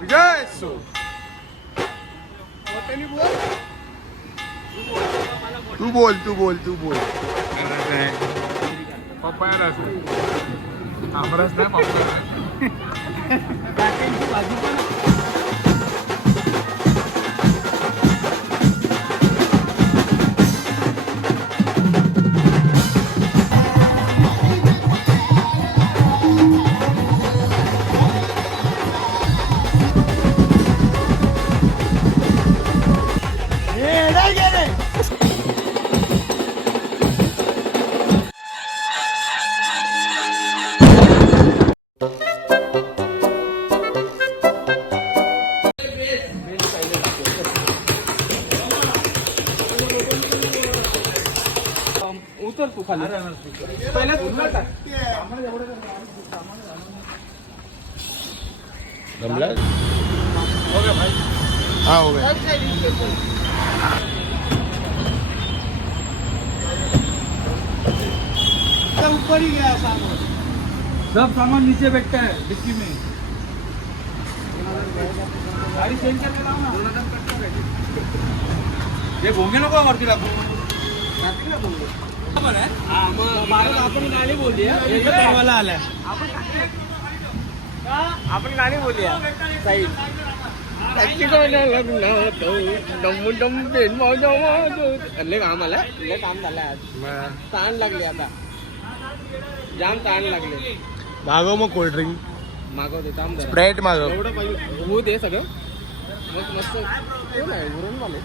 विजय so तू बोल पप्पा आमरस नाही पप्पा उतर तू खाली पहिल्याच उतर टाक गमला हो गया भाई हाँ हो गया ऊपर ही गया सामान सब सामान नीचे बैठता है डिक्की में गाड़ी चेंज करके लाओ ना ये भोंगे नको वरती लागू आपण गाडी बोलूया आलाय आपण गाडी बोलूया साईड काम आला काम झालं आज ताण लागले आता जाम ताण लागले मागव मग कोल्ड ड्रिंक मागवते थांब स्प्राइट मागव एवढं पाहिजे होऊ दे सगळं मग मस्त कोण आहे उरून मला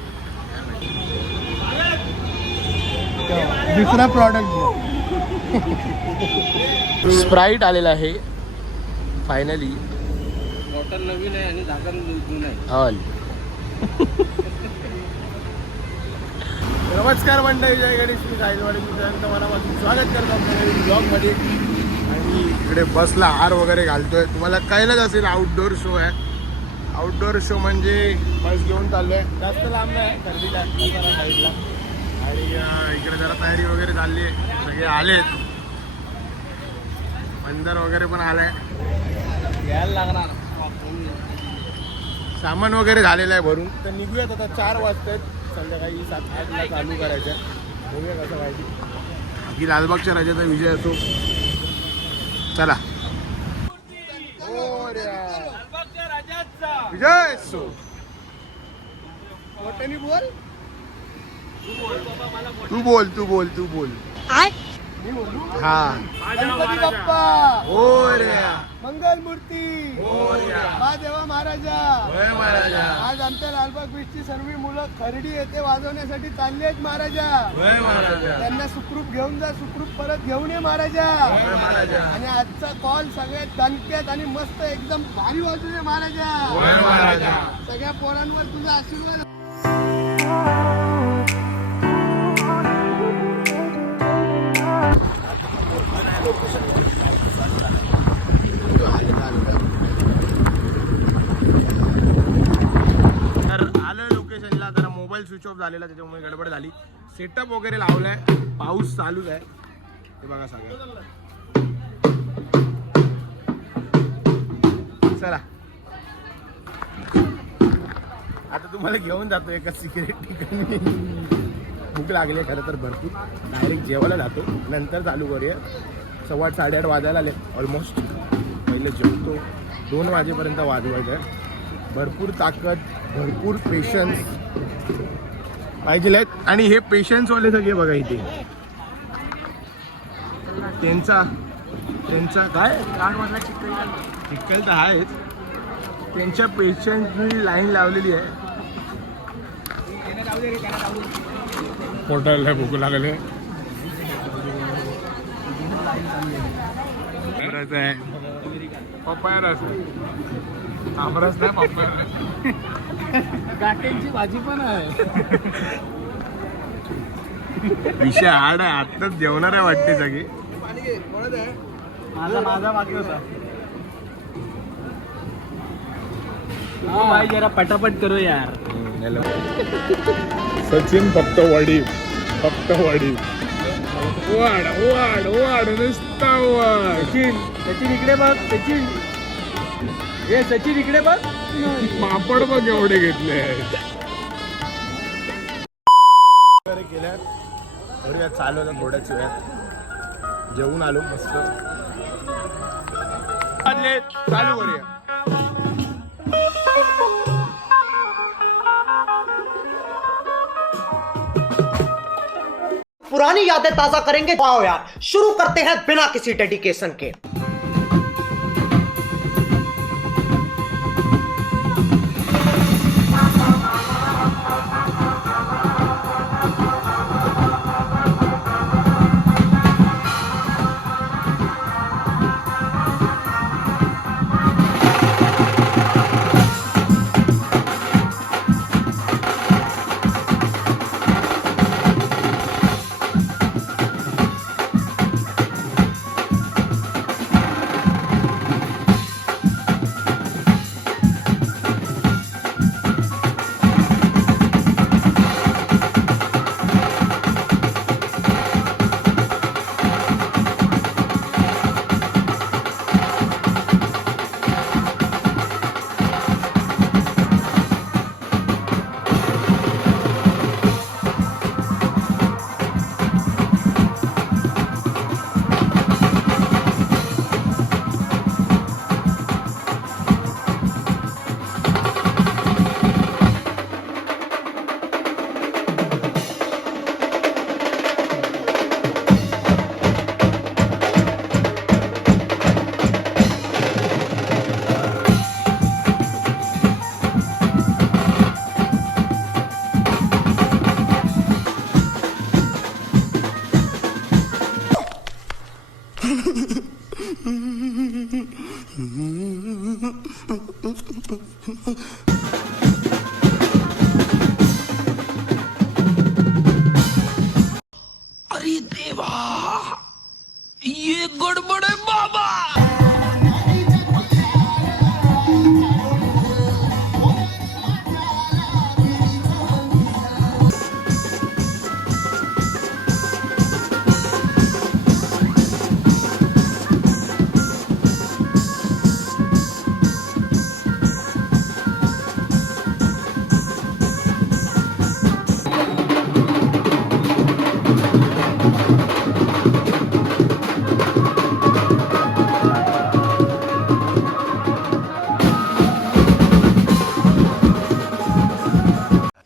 दुसरा प्रॉडक्ट स्प्राइट आलेला आहे फायनली बॉटल नवीन आहे आणि झाकण जुनं आहे हॉल नमस्कार मंडळी जय गणेश मी साईलवाडी मित्रांनो मनापासून स्वागत करतो आपल्या ब्लॉगमध्ये आणि इकडे बसला हार वगैरे घालतोय तुम्हाला कळलंच असेल आउटडोर शो आहे आउटडोर शो म्हणजे बस घेऊन चाललोय जास्त लांब नाही खरेदीला साईडला आणि इकडे जरा तयारी वगैरे चालली आहे सगळे आलेत बंदर वगैरे पण आलाय घ्यायला लागणार सामान वगैरे झालेलं आहे भरून तर निघूयात आता 4 वाजतात संध्याकाळी 7-8 ला चालू करायचं बघूया कसं पाहिजे बाकी लालबागच्या राजाचा विजय असो चला विजय असो तू बोल हा गणपती बाप्पा मंगल मूर्ती देवा महाराजा आज आमच्या लालबाग बीचची सर्व मुलं खर्डी येथे वाजवण्यासाठी चालली आहेत महाराजा त्यांना सुखरूप घेऊन जा सुखरूप परत घेऊन ये महाराजा आणि आजचा कॉल सगळ्यात दणक्यात आणि मस्त एकदम भारी वाजू दे महाराजा सगळ्या पोरांवर तुझा आशीर्वाद स्विच ऑफ झालेला त्याच्यामुळे गडबड झाली सेटअप वगैरे लावलाय पाऊस चालूच आहे हे बघा सगळं चला आता तुम्हाला घेऊन जातो एका सिक्रेट ठिकाणी भूक लागली खरं तर भरपूर डायरेक्ट जेवायला जातो नंतर चालू करूया 7:15-8:30 वाजायला आले ऑलमोस्ट पहिले जेवतो 2 वाजेपर्यंत वाजवायचं भरपूर ताकद भरपूर पेशन्स पाहिजे आणि हे पेशन्सवाले सगळे बघा इथे त्यांचा काय चिक्कल तर आहेच त्यांच्या पेशन्सनी लाईन लावलेली आहे पोटाला भूक लागले आहे पप्पा आमरस नाही पप्पा गाठ्यांची भाजी पण आहे विषय हार्ड आहे आत्ताच जेवणार आहे वाटते सगळी माझा बाकी होता भाई जरा पटापट करो यार सचिन फक्त वडील वाढ नुसता वाढ सचिन इकडे बघ सचिन इकडे बघ पापड बघ एवढे घेतले केल्या थोडी चालू होता थोड्याच वेळात जेवून आलो मस्त चालू करूया. पुरानी यादें ताजा करेंगे. वाओ यार, शुरू करते हैं बिना किसी डेडिकेशन के.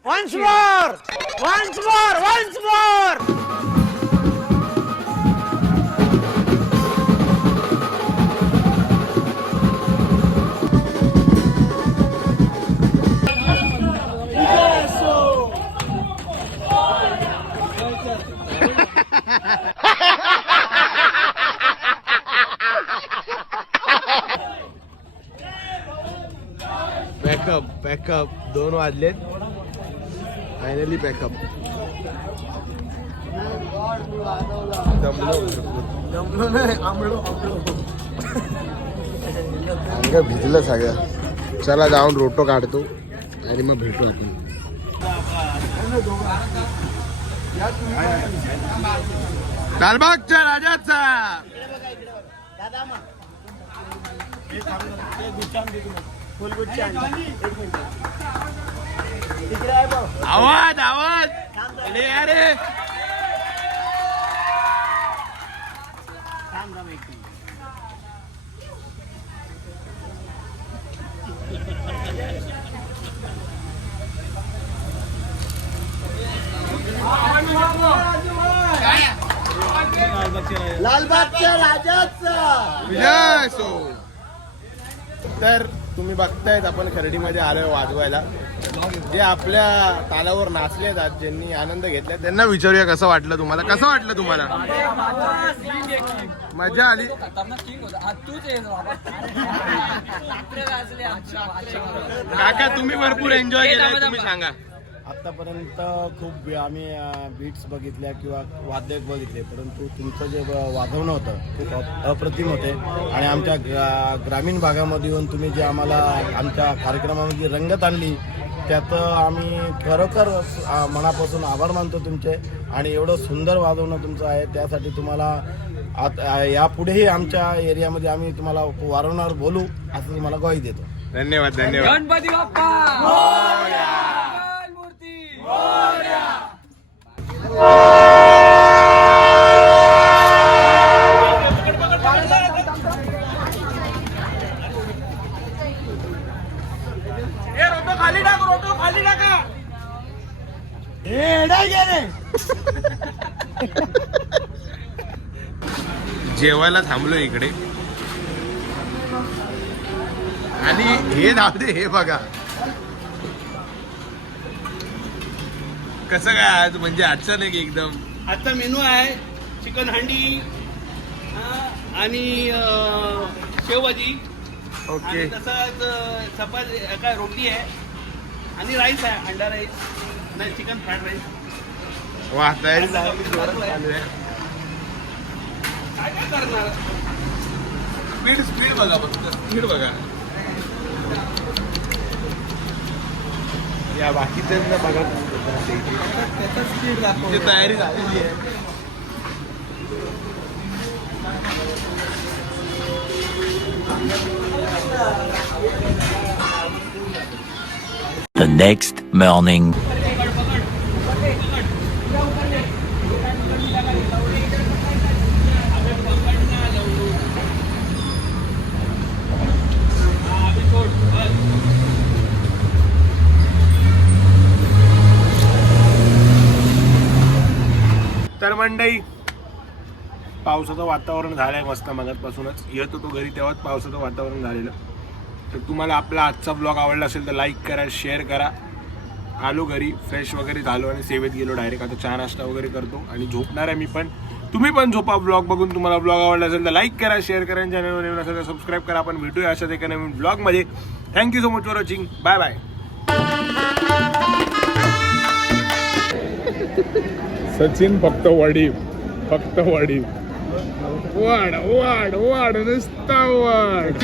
Once more! Once more! Once more! Pack up 2 वाजलेत फायनली पॅकअप. जमलो नाही आंबलो अंग भिजलं सगळं. चला जाऊन रोटो काढतो आणि मग भेटू आपण. लालबागच्या राजाचा आवाज आवाज अरे लालबागच्या राजाचा विजय सो. तर तुम्ही बघतायत आपण खर्डीमध्ये आलोय वाजवायला. जे आपल्या तालावर नाचलेत आज, ज्यांनी आनंद घेतला त्यांना विचारूया कसं वाटलं तुम्हाला. कसं वाटलं तुम्हाला? मजा आली. काका तुम्ही भरपूर एन्जॉय केलाय, तुम्ही सांगा. आत्तापर्यंत खूप आम्ही बीट्स बघितल्या किंवा वाद्य बघितले, परंतु तुमचं जे वाजवणं होतं खूप अप्रतिम होते. आणि आमच्या ग्रामीण भागामध्ये येऊन तुम्ही जे आम्हाला आमच्या कार्यक्रमामध्ये रंगत आणली त्याचं आम्ही खरोखर मनापासून आभार मानतो तुमचे. आणि एवढं सुंदर वाजवणं तुमचं आहे त्यासाठी तुम्हाला यापुढेही आमच्या एरियामध्ये आम्ही तुम्हाला वारंवार बोलू असं तुम्हाला ग्वाही देतो. धन्यवाद धन्यवाद. गणपती बाप्पा मूर्ती जेवायला थांबलो इकडे आणि हे जाऊ दे, हे बघा कसं काय आज म्हणजे अचानक एकदम. आजचा मेनू आहे चिकन हंडी आणि शेवभाजी ओके आणि तसंच चपाती काय रोटी आहे आणि राईस आहे, अंडा राईस नाही चिकन फ्राईड राईस. वा तयारी चालू आहे. काय काय करणार स्पीड स्पीड बघा फक्त स्पीड बघा. या बाकीच्यांना बघा इथे तयारी झालेली आहे. The next morning. तर मंडई पावसाचं वातावरण झालंय मस्त. मगाचपासूनच येत होतो घरी तेव्हाच पावसाचं वातावरण झालेलं. तर तुम्हाला आपला आजचा ब्लॉग आवडला असेल तर लाईक करा, शेअर करा. आलो घरी, फ्रेश वगैरे झालो आणि सेवेत गेलो डायरेक्ट. आता चहा नाश्ता वगैरे करतो आणि झोपणार आहे मी पण. तुम्ही पण झोपा ब्लॉग बघून. तुम्हाला ब्लॉग आवडला असेल तर लाईक करा, शेअर करा, चॅनलवर नवीन असेल तर सबस्क्राईब करा. आपण भेटूया अशाच एका नवीन ब्लॉगमध्ये. Thank you so much for watching. Bye bye. Sachin फक्त वडीप, फक्त वडीप. वाढ वाढ वाढ नुसता वाढ.